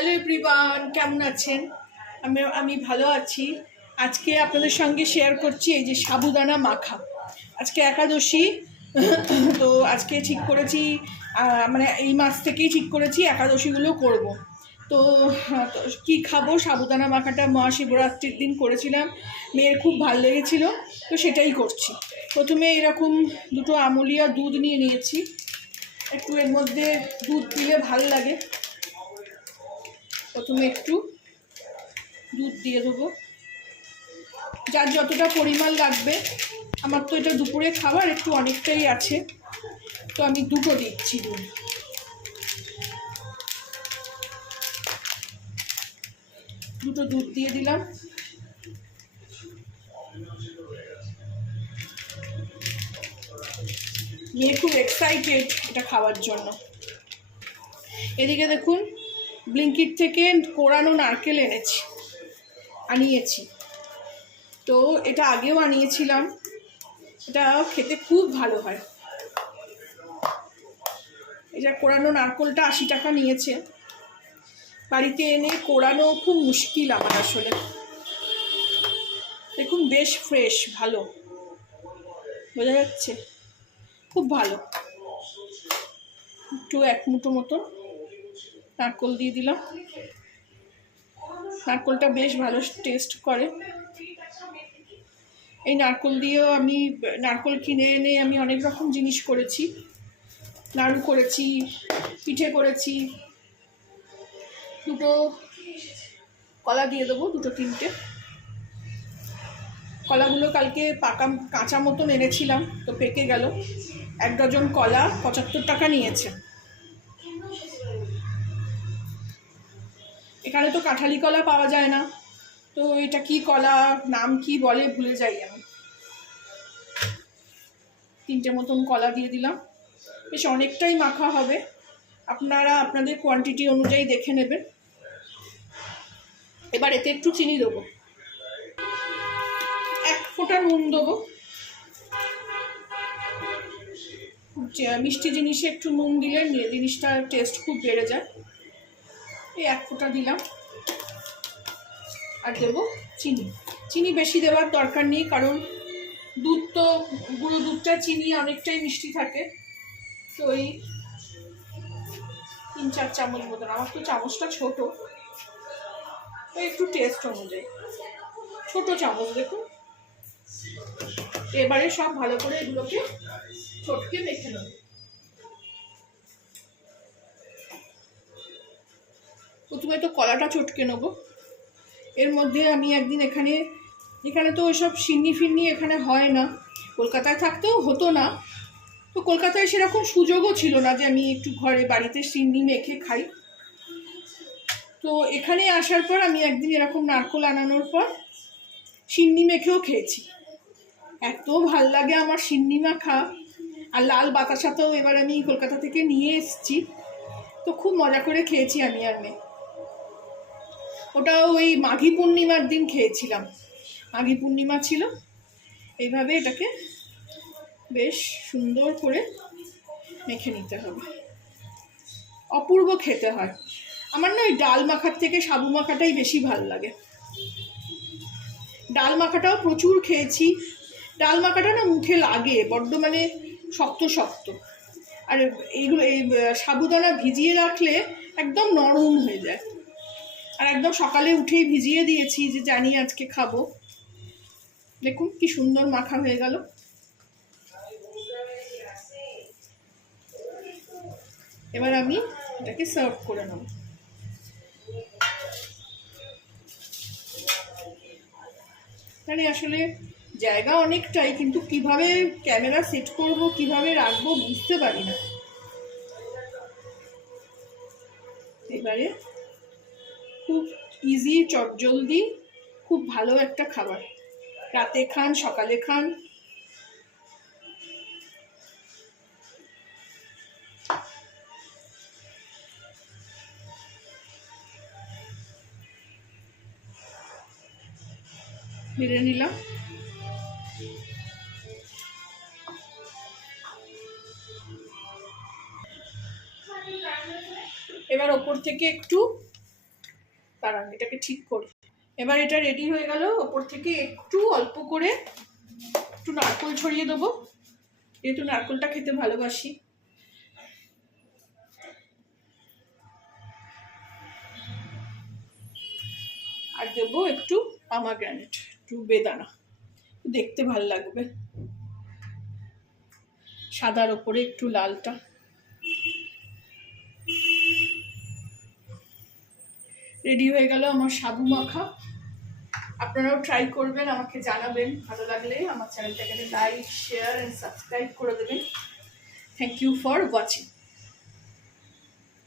Hello everyone, কেমন আছেন? আমি ভালো আছি। আজকে আপনাদের সঙ্গে শেয়ার করছি এই যে সাবুদানা মাখা। আজকে একাদশী, তো আজকে ঠিক করেছি, মানে এই মাস থেকেই ঠিক করেছি একাদশীগুলো করব। তো কী খাবো, সাবুদানা মাখাটা মহাশিবরাত্রির দিন করেছিলাম, মেয়ের খুব ভালো লেগেছিল, তো সেটাই করছি। প্রথমে এরকম দুটো আমুলিয়া দুধ নিয়ে নিয়েছি। একটু এর মধ্যে দুধ দিলে ভালো লাগে। প্রথমে একটু দুধ দিয়ে দেবো, যার যতটা পরিমাণ লাগবে। আমার তো এটা দুপুরে খাবার, একটু অনেকটাই আছে, তো আমি দুটো দিচ্ছি দুধ। দুটো দুধ দিয়ে দিলাম। মেয়ে খুব এক্সাইটেড এটা খাওয়ার জন্য। এদিকে দেখুন, ব্লিঙ্কিট থেকে কোরানো নারকেল আনিয়েছি। তো এটা আগেও আনিয়েছিলাম, এটা খেতে খুব ভালো হয়। এটা কোরানো নারকেলটা 80 টাকা নিয়েছে। বাড়িতে এনে কোরানো খুব মুশকিল আমার আসলে। দেখুন বেশ ফ্রেশ, ভালো বোঝা যাচ্ছে, খুব ভালো। একটু এক মুঠো মতন নারকেল দিয়ে দিলাম। নারকেলটা বেশ ভালো টেস্ট করে। এই নারকেল দিয়েও নারকেল কিনে এনে আমি অনেক রকম জিনিস করেছি, নাড়ু করেছি, পিঠে করেছি। দুটো কলা দিয়ে দেবো, দুটো তিনটে। কলাগুলো কালকে কাঁচা মতন এনেছিলাম, তো পেকে গেল। 1 ডজন কলা 75 টাকা নিয়েছে। এখানে তো কাঁঠালি কলা পাওয়া যায় না, তো এটা কি কলা, নাম কি বলে ভুলে যাই আমি। 3টে মতন কলা দিয়ে দিলাম। বেশ অনেকটাই মাখা হবে, আপনারা আপনাদের কোয়ান্টিটি অনুযায়ী দেখে নেবেন। এবার এতে একটু চিনি দেবো, 1 ফোঁটা নুন দেবো। মিষ্টি জিনিসে একটু নুন দিলে জিনিসটার টেস্ট খুব বেড়ে যায়। এই 1 ফোঁটা দিলাম। আর দেবো চিনি বেশি দেওয়ার দরকার নেই, কারণ দুধ তো, গুঁড়ো দুধটা চিনি অনেকটাই মিষ্টি থাকে। তো ওই 3-4 চামচ মতন, আমার তো চামচটা ছোট, ওই একটু টেস্ট অনুযায়ী ছোট চামচ দেখুন। এবারে সব ভালো করে এগুলোকে চটকে মেখে নেব। প্রথমে তো কলাটা চটকে নেব। এর মধ্যে আমি একদিন এখানে তো ওইসব সিন্নি ফিন্নি এখানে হয় না, কলকাতায় থাকতেও হতো না। তো কলকাতায় সেরকম সুযোগও ছিল না যে আমি একটু বাড়িতে সিন্নি মেখে খাই। তো এখানে আসার পর আমি একদিন এরকম নারকেল আনানোর পর সিন্নি মেখেও খেয়েছি। এত ভাল লাগে আমার সিন্নি মাখা। আর লাল বাতাসাতেও এবার আমি কলকাতা থেকে নিয়ে এসেছি, তো খুব মজা করে খেয়েছি আমি আর মেয়ে। ওটাও ওই মাঘী পূর্ণিমার দিন খেয়েছিলাম, মাঘী পূর্ণিমা ছিল। এইভাবে এটাকে বেশ সুন্দর করে মেখে নিতে হবে, অপূর্ব খেতে হয়। আমার না ওই ডাল মাখার থেকে সাবু মাখাটাই বেশি ভাল লাগে। ডাল মাখাটাও প্রচুর খেয়েছি। ডাল মাখাটা না মুখে লাগে বড্ড, মানে শক্ত শক্ত। আর এইগুলো এই সাবুদানা ভিজিয়ে রাখলে একদম নরম হয়ে যায়। আর একদম সকালে উঠেই ভিজিয়ে দিয়েছি, যে জানি আজকে খাবো। দেখুন কি সুন্দর মাখা হয়ে গেল। এবার আমি এটাকে সার্ভ করে নেব। মানে আসলে জায়গা অনেকটাই, কিন্তু কিভাবে ক্যামেরা সেট করব, কিভাবে রাখবো বুঝতে পারি না। এবারে খুব ইজি, চটজলদি, খুব ভালো একটা খাবার। রাতে খান, সকালে খান। মেরে নিলাম। এবার ওপর থেকে একটু দাঁড়ান এটাকে ঠিক করি। এবার এটা রেডি হয়ে গেল। ওপর থেকে একটু অল্প করে একটু নারকেল ছড়িয়ে দেবো, যেহেতু নারকেলটা খেতে ভালোবাসি। আর দেবো একটু পমাগ্রানেট, একটু বেদানা, দেখতে ভাল লাগবে। সাদার ওপরে একটু লালটা। রেডি হয়ে গেল আমার সাবু মাখা। আপনারাও ট্রাই করবেন, আমাকে জানাবেন। ভালো লাগলে আমার চ্যানেলটাকে লাইক, শেয়ার অ্যান্ড সাবস্ক্রাইব করে দেবেন। Thank you for watching.